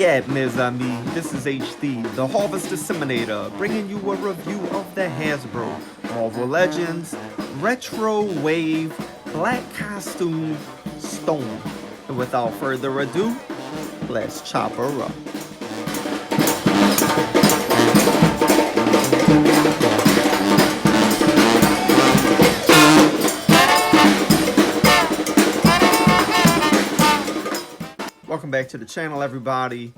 Yeah, mes amis, this is HD, the Harvest Disseminator, bringing you a review of the Hasbro Marvel Legends Retro Wave Black Costume Storm. And without further ado, let's chop her up. Welcome back to the channel, everybody.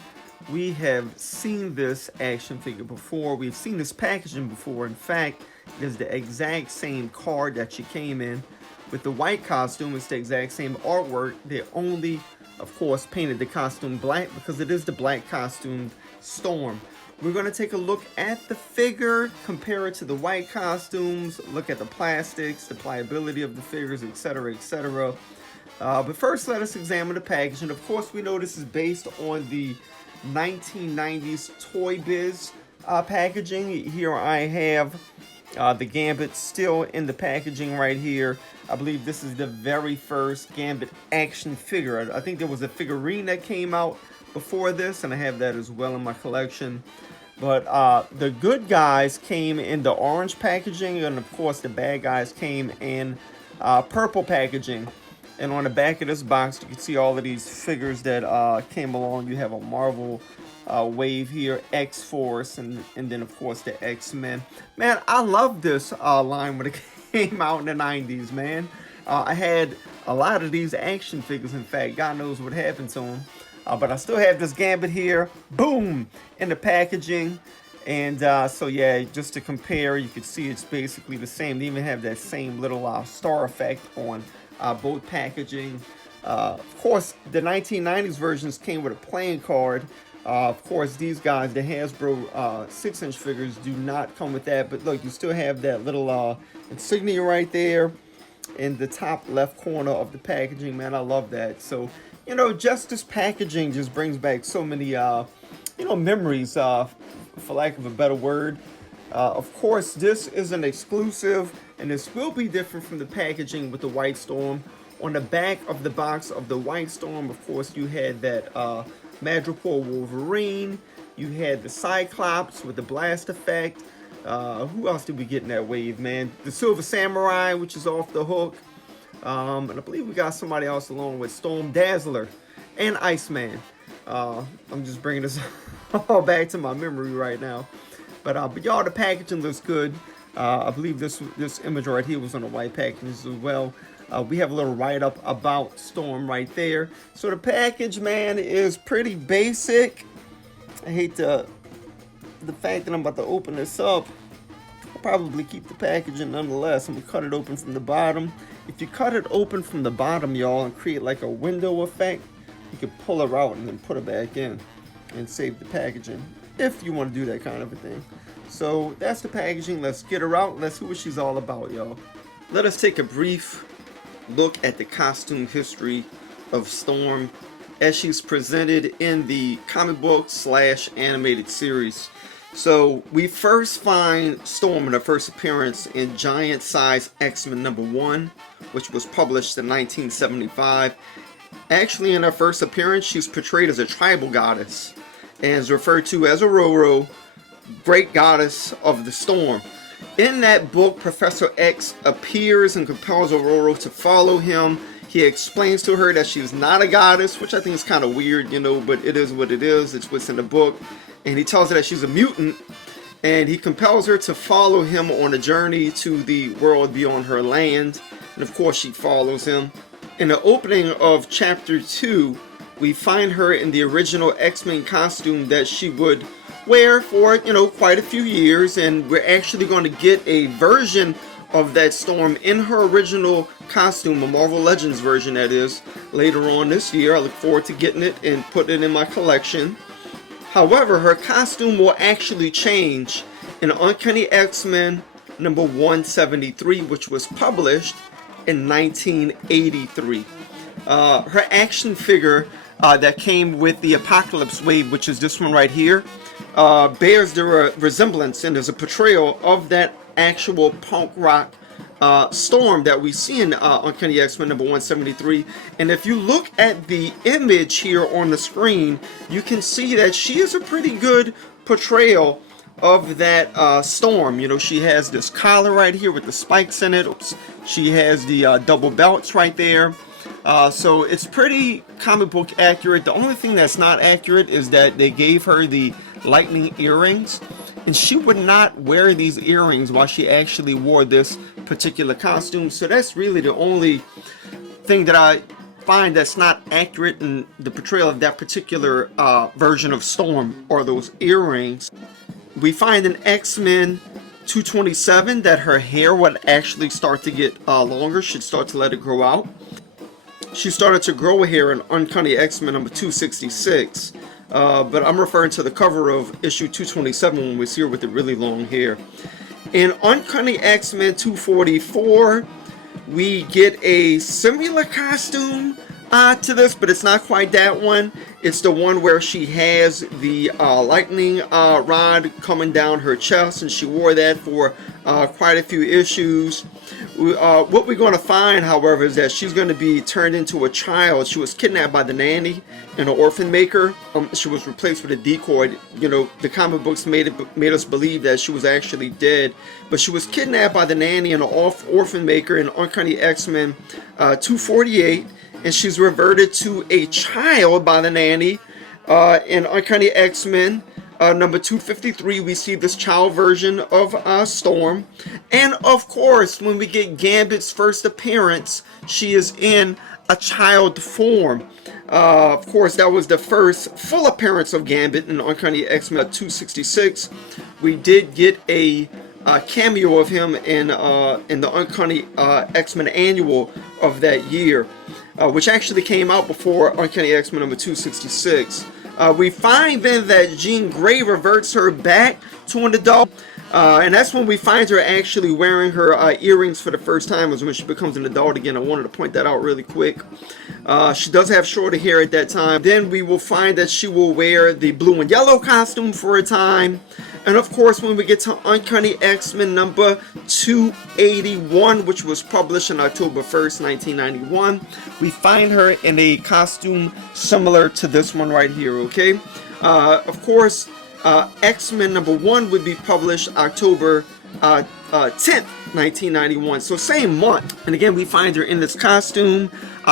We have seen this action figure before. We've seen this packaging before. In fact, it is the exact same card that she came in with the white costume. It's the exact same artwork. They only, of course, painted the costume black because it is the black costume Storm. We're going to take a look at the figure, compare it to the white costumes, look at the plastics, the pliability of the figures, etc., etc. But first, let us examine the packaging. Of course, we know this is based on the 1990s Toy Biz packaging. Here I have the Gambit still in the packaging right here. I believe this is the very first Gambit action figure. I think there was a figurine that came out before this, and I have that as well in my collection. But the good guys came in the orange packaging, and of course the bad guys came in purple packaging. And on the back of this box, you can see all of these figures that came along. You have a Marvel Wave here, X-Force, and then, of course, the X-Men. Man, I love this line when it came out in the 90s, man. I had a lot of these action figures, in fact. God knows what happened to them. But I still have this Gambit here, boom, in the packaging. And so, yeah, just to compare, you can see it's basically the same. They even have that same little star effect on both packaging. Of course, the 1990s versions came with a playing card. Of course, these guys, the Hasbro 6-inch figures, do not come with that. But look, you still have that little insignia right there in the top left corner of the packaging. Man, I love that. So, you know, just this packaging just brings back so many, you know, memories, for lack of a better word. Of course, this is an exclusive, and this will be different from the packaging with the White Storm. On the back of the box of the White Storm, of course, you had that Madripoor Wolverine. You had the Cyclops with the blast effect. Who else did we get in that wave, man? The Silver Samurai, which is off the hook. And I believe we got somebody else along with Storm Dazzler and Iceman. I'm just bringing this all back to my memory right now. But y'all, the packaging looks good. I believe this image right here was on the white package as well. We have a little write-up about Storm right there. So the package, man, is pretty basic. I hate the fact that I'm about to open this up. I'll probably keep the packaging nonetheless. I'm gonna cut it open from the bottom. If you cut it open from the bottom, y'all, and create like a window effect, you can pull her out and then put her back in and save the packaging, if you want to do that kind of a thing. So that's the packaging. Let's get her out. Let's see what she's all about, y'all. Let us take a brief look at the costume history of Storm as she's presented in the comic book / animated series. So we first find Storm in her first appearance in Giant Size X-Men #1, which was published in 1975. Actually, in her first appearance, she's portrayed as a tribal goddess and is referred to as Aurora, great goddess of the storm. In that book, Professor X appears and compels Aurora to follow him. He explains to her that she's not a goddess, which I think is kind of weird, you know, but it is what it is. It's what's in the book. And he tells her that she's a mutant, and he compels her to follow him on a journey to the world beyond her land. And of course, she follows him. In the opening of Chapter 2, we find her in the original X-Men costume that she would wear for, you know, quite a few years, and we're actually going to get a version of that Storm in her original costume, a Marvel Legends version that is, later on this year. I look forward to getting it and putting it in my collection. However, her costume will actually change in Uncanny X-Men #173, which was published in 1983. Her action figure that came with the Apocalypse Wave, which is this one right here, bears the resemblance, and there's a portrayal of that actual punk rock Storm that we see in Uncanny X-Men number 173. And if you look at the image here on the screen, you can see that she is a pretty good portrayal of that Storm. You know, she has this collar right here with the spikes in it. Oops. She has the double belts right there. So it's pretty comic book accurate. The only thing that's not accurate is that they gave her the lightning earrings, and she would not wear these earrings while she actually wore this particular costume. So that's really the only thing that I find that's not accurate in the portrayal of that particular version of Storm, or those earrings. We find in X-Men 227 that her hair would actually start to get longer. She'd start to let it grow out. She started to grow hair in Uncanny X-Men number 266. But I'm referring to the cover of issue 227 when we see her with the really long hair. In Uncanny X-Men 244, we get a similar costume to this, but it's not quite that one. It's the one where she has the lightning rod coming down her chest, and she wore that for quite a few issues. What we're going to find, however, is that she's going to be turned into a child. She was kidnapped by the nanny and an orphan maker. She was replaced with a decoy. You know, the comic books made us believe that she was actually dead, but she was kidnapped by the nanny and an orphan maker in Uncanny X-Men 248, and she's reverted to a child by the nanny. In Uncanny X-Men number 253, we see this child version of Storm. And of course, when we get Gambit's first appearance, she is in a child form. Of course, that was the first full appearance of Gambit in Uncanny X-Men 266. We did get a cameo of him in the Uncanny X-Men annual of that year, which actually came out before Uncanny X-Men number 266. We find then that Jean Grey reverts her back to an adult, and that's when we find her actually wearing her earrings for the first time, is when she becomes an adult again. I wanted to point that out really quick. She does have shorter hair at that time. Then we will find that she will wear the blue and yellow costume for a time. And of course, when we get to Uncanny X-Men number 281, which was published on October 1st, 1991, we find her in a costume similar to this one right here, okay? Of course, X-Men number 1 would be published October 10th, 1991, so same month. And again, we find her in this costume.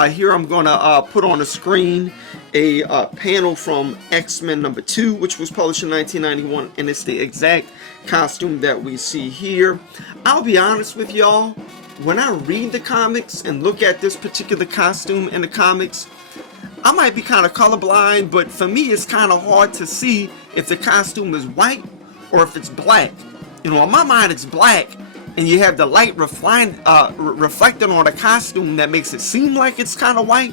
Here I'm going to put on the screen a panel from X-Men number 2, which was published in 1991, and it's the exact costume that we see here. I'll be honest with y'all, when I read the comics and look at this particular costume in the comics, I might be kind of colorblind, but for me it's kind of hard to see if the costume is white or if it's black. You know, in my mind it's black, and you have the light reflected on the costume that makes it seem like it's kind of white,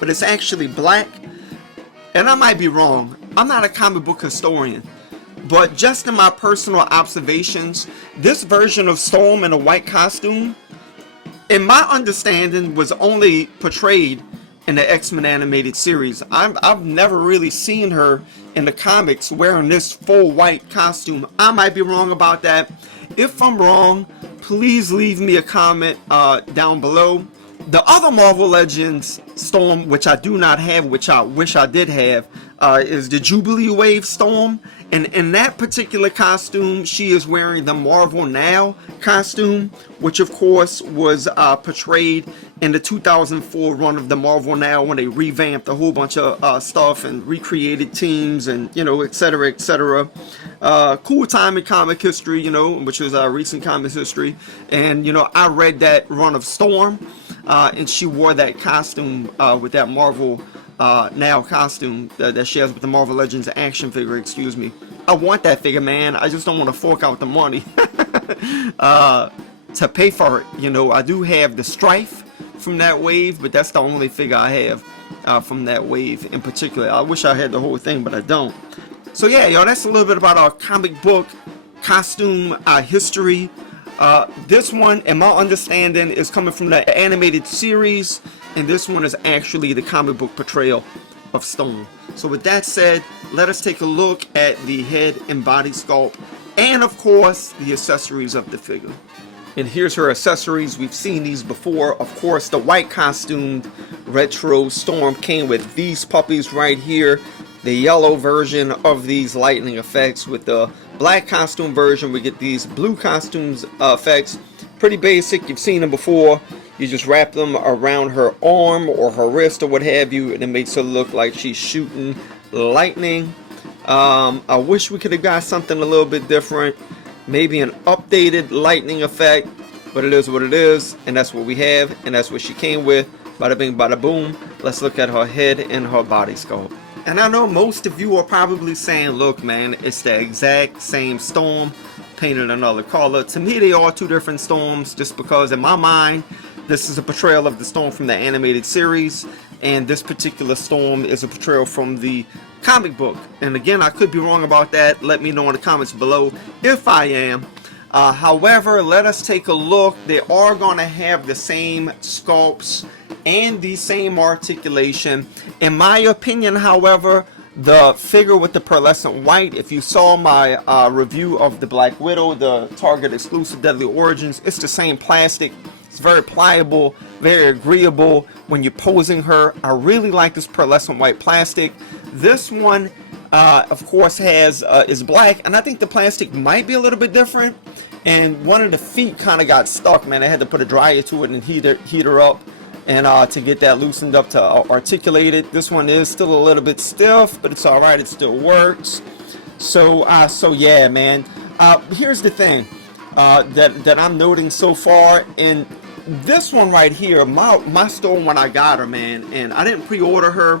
but it's actually black. And I might be wrong. I'm not a comic book historian, but just in my personal observations, this version of Storm in a white costume, in my understanding, was only portrayed in the X-Men animated series. I've never really seen her in the comics wearing this full white costume. I might be wrong about that. If I'm wrong, please leave me a comment down below. The other Marvel Legends Storm, which I do not have, which I wish I did have, is the Jubilee Wave Storm. And in that particular costume, she is wearing the Marvel Now costume, which of course was portrayed in the 2004 run of the Marvel Now, when they revamped a whole bunch of stuff and recreated teams and, you know, etc., etc. Cool time in comic history, you know, which was recent comic history. And, you know, I read that run of Storm, and she wore that costume with that Marvel Now costume that she has with the Marvel Legends action figure, excuse me. I want that figure, man. I just don't want to fork out the money to pay for it. You know, I do have the Strife from that wave, but that's the only figure I have from that wave in particular. I wish I had the whole thing, but I don't. So yeah, y'all, that's a little bit about our comic book costume history. This one, in my understanding, is coming from the animated series, and this one is actually the comic book portrayal of Storm. So with that said, let us take a look at the head and body sculpt, and of course the accessories of the figure. And here's her accessories. We've seen these before. Of course, the white costumed retro Storm came with these puppies right here. The yellow version of these lightning effects. With the black costume version, we get these blue costumes effects. Pretty basic. You've seen them before. You just wrap them around her arm or her wrist or what have you, and it makes her look like she's shooting lightning. I wish we could have got something a little bit different. Maybe an updated lightning effect, but it is what it is, and that's what we have, and that's what she came with. Bada bing, bada boom. Let's look at her head and her body sculpt. And I know most of you are probably saying, look man, it's the exact same Storm, painted another color. To me, they are two different Storms, just because in my mind, this is a portrayal of the Storm from the animated series, and this particular Storm is a portrayal from the comic book. And again, I could be wrong about that. Let me know in the comments below if I am. However, let us take a look. They are going to have the same sculpts and the same articulation. In my opinion, however, the figure with the pearlescent white, if you saw my review of the Black Widow, the Target exclusive Deadly Origins, it's the same plastic. It's very pliable, very agreeable when you're posing her. I really like this pearlescent white plastic. This one, of course, is black, and I think the plastic might be a little bit different. And one of the feet kind of got stuck, man. I had to put a dryer to it and heat her up, and to get that loosened up to articulate it. This one is still a little bit stiff, but it's all right. It still works. So yeah, man. Here's the thing that I'm noting so far in this one right here. My store when I got her, man, and I didn't pre-order her.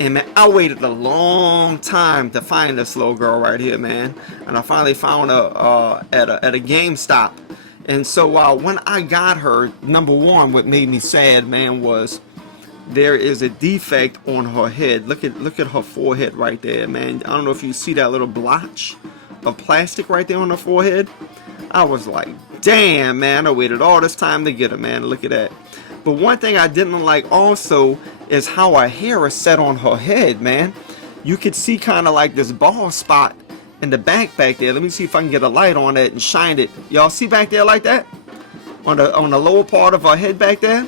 And man, I waited a long time to find this little girl right here, man. And I finally found her at a GameStop. And so when I got her, number one, what made me sad, man, was there is a defect on her head. Look at her forehead right there, man. I don't know if you see that little blotch of plastic right there on her forehead. I was like, damn, man, I waited all this time to get her, man. Look at that. But one thing I didn't like also is how her hair is set on her head, man. You could see kind of like this bald spot in the back there. Let me see if I can get a light on it and shine it. Y'all see back there like that? On the lower part of her head back there?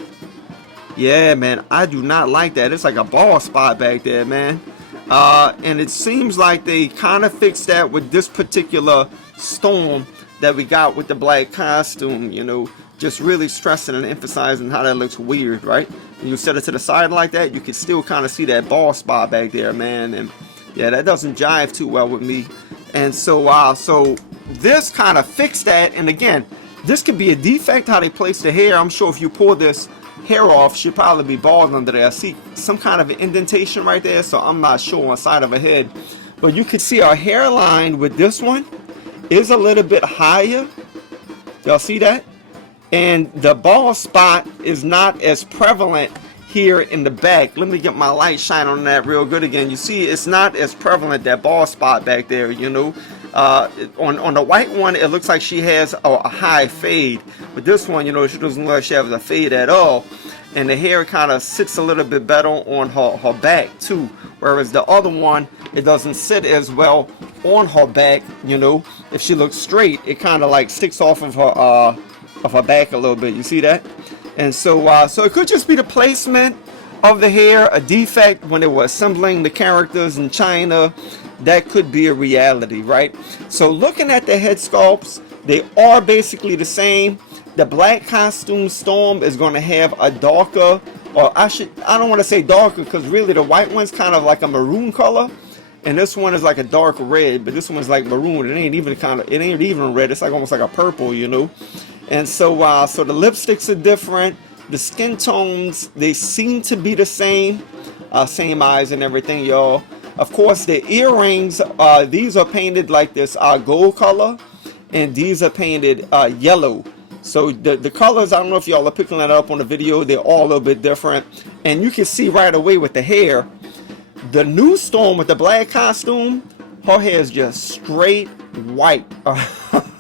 Yeah, man, I do not like that. It's like a bald spot back there, man. And it seems like they kind of fixed that with this particular Storm that we got with the black costume, you know. Just really stressing and emphasizing how that looks weird, right? When you set it to the side like that, you can still kind of see that bald spot back there, man. And yeah, that doesn't jive too well with me. And so this kind of fixed that. And again, this could be a defect how they place the hair. I'm sure if you pull this hair off, she'll probably be bald under there. I see some kind of indentation right there, so I'm not sure on the side of her head. But you can see our hairline with this one is a little bit higher. Y'all see that? And the bald spot is not as prevalent here in the back. Let me get my light shine on that real good again. You see, it's not as prevalent, that bald spot back there, you know. On the white one, it looks like she has a high fade. But this one, you know, she doesn't look like she has a fade at all. And the hair kind of sits a little bit better on her back, too. Whereas the other one, it doesn't sit as well on her back, you know. If she looks straight, it kind of like sticks off of her back a little bit. You see that? And so it could just be the placement of the hair, a defect when they were assembling the characters in China. That could be a reality, right? So looking at the head sculpts, they are basically the same. The black costume Storm is going to have a darker, or I don't want to say darker, because really the white one's kind of like a maroon color, and this one is like a dark red, but this one's like maroon. It ain't even red. It's like almost like a purple, you know. And so the lipsticks are different. The skin tones, they seem to be the same. Same eyes and everything, y'all. Of course, the earrings, these are painted like this gold color, and these are painted yellow. So the colors, I don't know if y'all are picking that up on the video, they're all a little bit different. And you can see right away with the hair, the new Storm with the black costume, her hair is just straight white.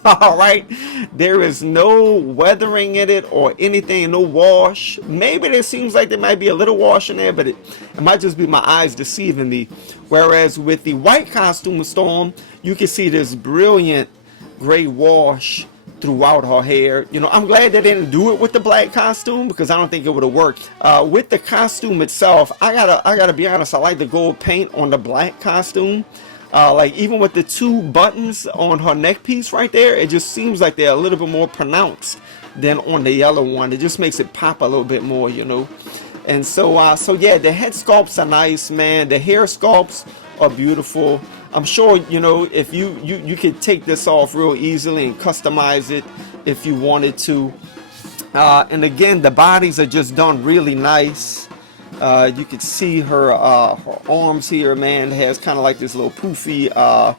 All right, there is no weathering in it or anything, no wash. Maybe there seems like there might be a little wash in there, but it might just be my eyes deceiving me. Whereas with the white costume Storm, you can see this brilliant gray wash throughout her hair. You know, I'm glad they didn't do it with the black costume, because I don't think it would have worked. With the costume itself, I gotta be honest, I like the gold paint on the black costume. Like even with the 2 buttons on her neck piece right there, it just seems like they're a little bit more pronounced than on the yellow one. It just makes it pop a little bit more, you know. And so so yeah, the head sculpts are nice, man. The hair sculpts are beautiful. I'm sure, you know, if you could take this off real easily and customize it if you wanted to. And again, the bodies are just done really nice. You could see her arms here, man. It has kind of like this little poofy,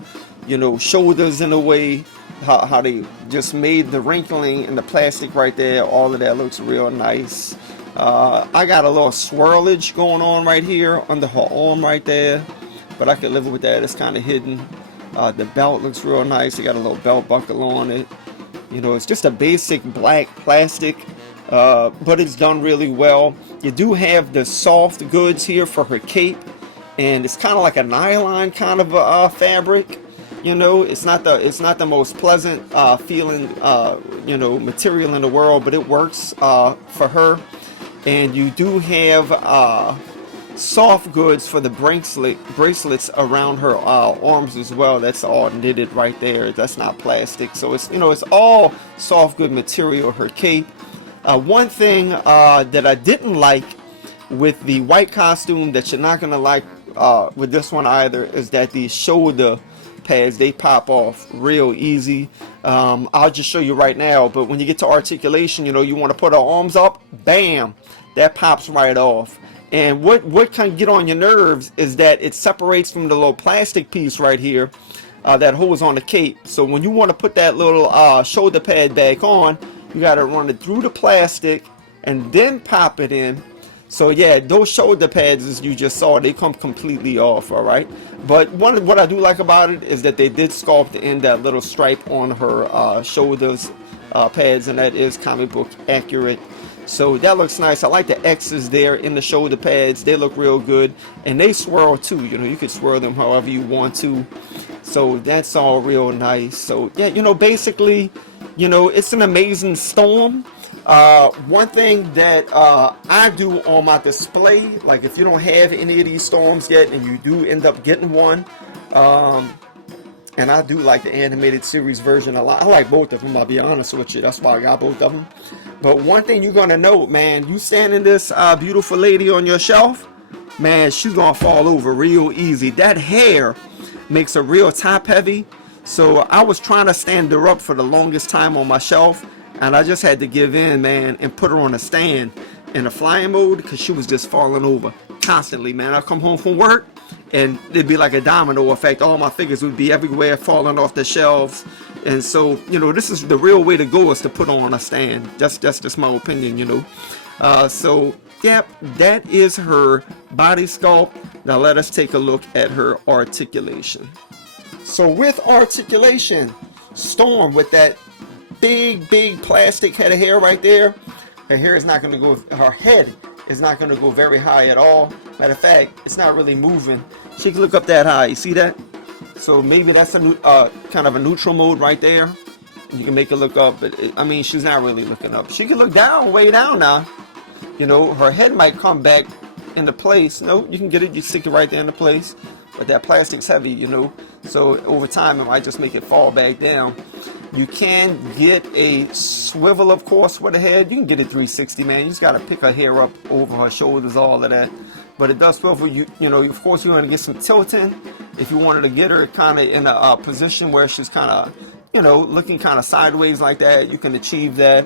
you know, shoulders in a way. How they just made the wrinkling and the plastic right there. All of that looks real nice. I got a little swirlage going on right here under her arm right there, but I could live with that. It's kind of hidden. The belt looks real nice. You got a little belt buckle on it. You know, it's just a basic black plastic, but it's done really well. You do have the soft goods here for her cape, and it's kind of like a nylon kind of fabric. You know, it's not the most pleasant feeling you know, material in the world, but it works for her. And you do have soft goods for the bracelets around her arms as well. That's all knitted right there. That's not plastic. So it's, you know, it's all soft good material. Her cape. One thing that I didn't like with the white costume that you're not gonna like with this one either is that the shoulder pads, they pop off real easy. I'll just show you right now, but when you get to articulation, you know, you want to put her arms up, bam, that pops right off. And what can get on your nerves is that it separates from the little plastic piece right here that holds on the cape. So when you want to put that little shoulder pad back on, you got to run it through the plastic and then pop it in. So yeah, those shoulder pads, as you just saw, they come completely off, all right? But what I do like about it is that they did sculpt in that little stripe on her shoulders pads, and that is comic book accurate. So that looks nice. I like the X's there in the shoulder pads. They look real good, and they swirl too. You know, you can swirl them however you want to. So that's all real nice. So yeah, you know, basically, you know, it's an amazing Storm. One thing that I do on my display, like if you don't have any of these Storms yet and you do end up getting one, and I do like the animated series version a lot. I like both of them, I'll be honest with you. That's why I got both of them. But one thing you're going to note, man, you standing this beautiful lady on your shelf, man, she's going to fall over real easy. That hair makes her real top heavy. So I was trying to stand her up for the longest time on my shelf, and I just had to give in, man, and put her on a stand in a flying mode because she was just falling over constantly, man. I'd come home from work and it'd be like a domino effect. All my figures would be everywhere, falling off the shelves. And so, you know, this is the real way to go, is to put her on a stand. That's just my opinion, you know. So, yep, that is her body sculpt. Now let us take a look at her articulation. So with articulation, Storm, with that big plastic head of hair right there, her hair is not going to go, her head is not going to go very high at all. Matter of fact, it's not really moving. She can look up that high. You see that? So maybe that's a kind of a neutral mode right there. You can make her look up, but I mean, she's not really looking up. She can look down, way down now. You know, her head might come back into place. No, you can get it. You stick it right there into place. But that plastic's heavy, you know. So over time, it might just make it fall back down. You can get a swivel, of course, with the head. You can get it 360, man. You just got to pick her hair up over her shoulders, all of that. But it does swivel. You know, of course, you're going to get some tilting. If you wanted to get her kind of in a position where she's kind of, you know, looking kind of sideways like that, you can achieve that.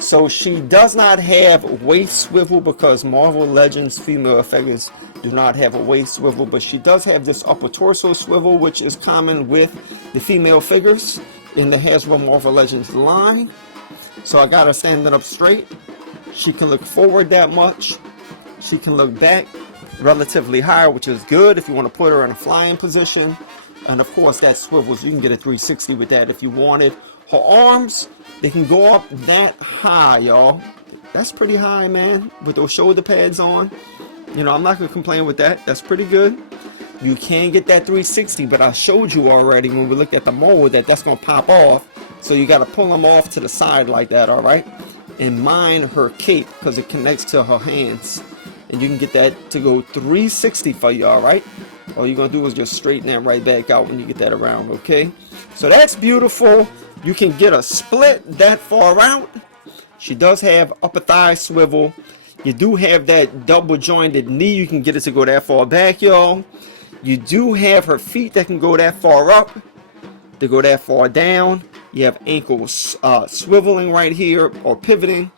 So she does not have waist swivel because Marvel Legends female figures do not have a waist swivel, but she does have this upper torso swivel, which is common with the female figures in the Hasbro Marvel Legends line. So I got her standing up straight. She can look forward that much. She can look back relatively high, which is good if you want to put her in a flying position. And of course that swivels. You can get a 360 with that if you wanted. Her arms, they can go up that high, y'all. That's pretty high, man, with those shoulder pads on. You know, I'm not going to complain with that. That's pretty good. You can get that 360, but I showed you already when we looked at the mold that that's going to pop off So you got to pull them off to the side like that, all right? And mine her cape because it connects to her hands. And you can get that to go 360 for you, all right? All you're going to do is just straighten that right back out when you get that around, okay? So that's beautiful. You can get a split that far out. She does have upper thigh swivel. You do have that double jointed knee. You can get it to go that far back, y'all. You do have her feet that can go that far up, to go that far down. You have ankles swiveling right here or pivoting.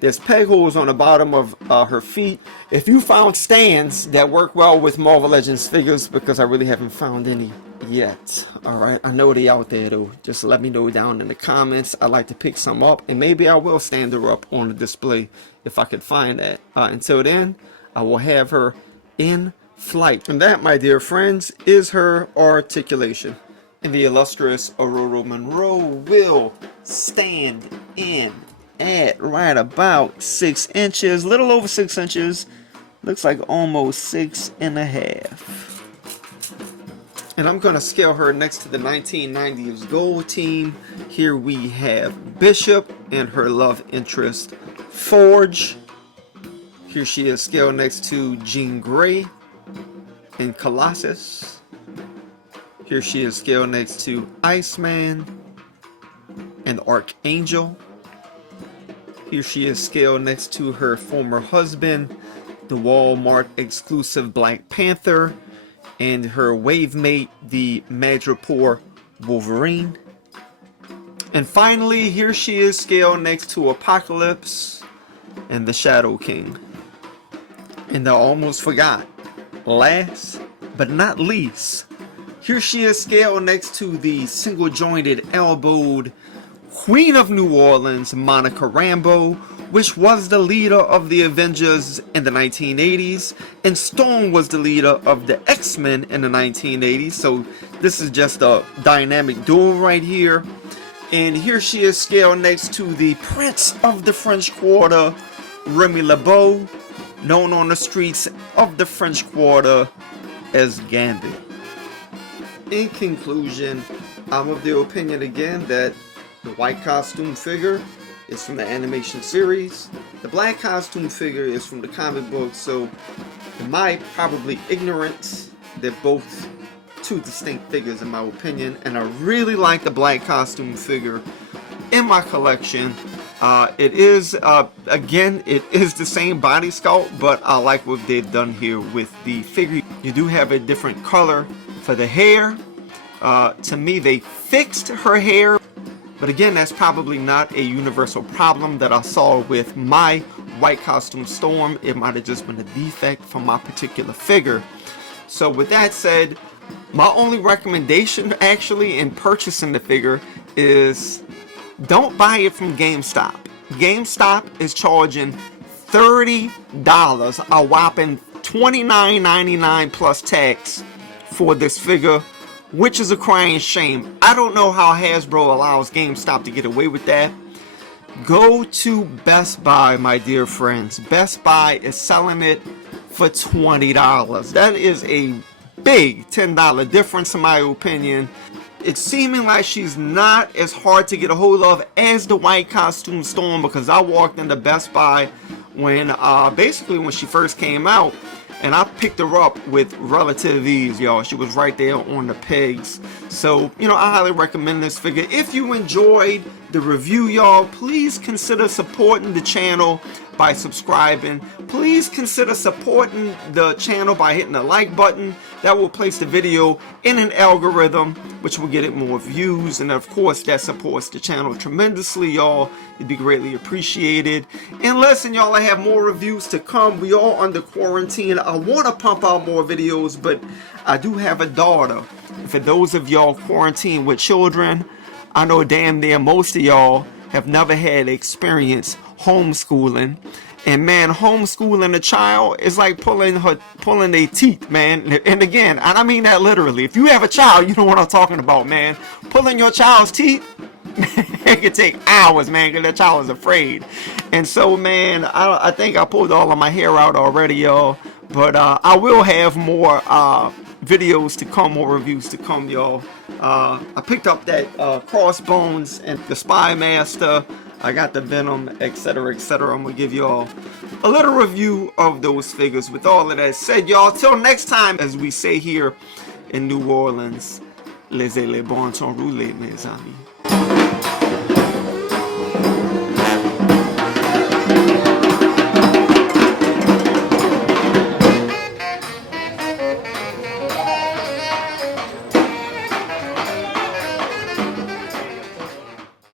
There's peg holes on the bottom of her feet. If you found stands that work well with Marvel Legends figures, because I really haven't found any yet. Alright, I know they out there though. Just let me know down in the comments. I'd like to pick some up, and maybe I will stand her up on the display if I could find that. Until then, I will have her in flight. And that, my dear friends, is her articulation. And the illustrious Aurora Monroe will stand in at right about 6 inches, little over 6 inches, looks like almost 6.5. And I'm gonna scale her next to the 1990s Gold Team. Here we have Bishop and her love interest Forge. Here she is scaled next to Jean Grey and Colossus. Here she is scaled next to Iceman and Archangel. Here she is scaled next to her former husband, the Walmart exclusive Black Panther, and her wave mate, the Madripoor Wolverine. And finally, here she is scaled next to Apocalypse and the Shadow King. And I almost forgot, last but not least, here she is scaled next to the single jointed elbowed Queen of New Orleans, Monica Rambeau, which was the leader of the Avengers in the 1980s, and Storm was the leader of the X-Men in the 1980s. So this is just a dynamic duo right here. And here she is scaled next to the Prince of the French Quarter, Remy LeBeau, known on the streets of the French Quarter as Gambit. In conclusion, I'm of the opinion again that the white costume figure is from the animation series. The black costume figure is from the comic book. So, in my probably ignorance, they're both two distinct figures in my opinion. And I really like the black costume figure in my collection. It is, again, it is the same body sculpt, but I like what they've done here with the figure. You do have a different color for the hair. To me, they fixed her hair. But again, that's probably not a universal problem that I saw with my white costume Storm. It might have just been a defect from my particular figure. So with that said, my only recommendation actually in purchasing the figure is don't buy it from GameStop. GameStop is charging $30, a whopping $29.99 plus tax for this figure, which is a crying shame. I don't know how Hasbro allows GameStop to get away with that. Go to Best Buy, my dear friends. Best Buy is selling it for $20. That is a big $10 difference in my opinion. It's seeming like she's not as hard to get a hold of as the white costume Storm, because I walked into Best Buy when basically when she first came out, and I picked her up with relative ease, y'all. She was right there on the pegs. So, you know, I highly recommend this figure. If you enjoyed the review, y'all, please consider supporting the channel by subscribing. Please consider supporting the channel by hitting the like button. That will place the video in an algorithm, which will get it more views. And of course, that supports the channel tremendously, y'all. It'd be greatly appreciated. And listen, y'all, I have more reviews to come. We all under quarantine. I want to pump out more videos, but I do have a daughter. For those of y'all quarantined with children, I know damn near most of y'all have never had experience homeschooling. And man, homeschooling a child is like pulling their teeth, man. And again, and I mean that literally. If you have a child, you know what I'm talking about, man. Pulling your child's teeth, it can take hours, man, because that child is afraid. And so, man, I think I pulled all of my hair out already, y'all. But I will have more videos to come, more reviews to come, y'all. I picked up that Crossbones and the Spy Master. I got the Venom, etc., etc. I'm gonna give y'all a little review of those figures. With all of that said, y'all, till next time, as we say here in New Orleans, laissez les bons temps rouler, mes amis.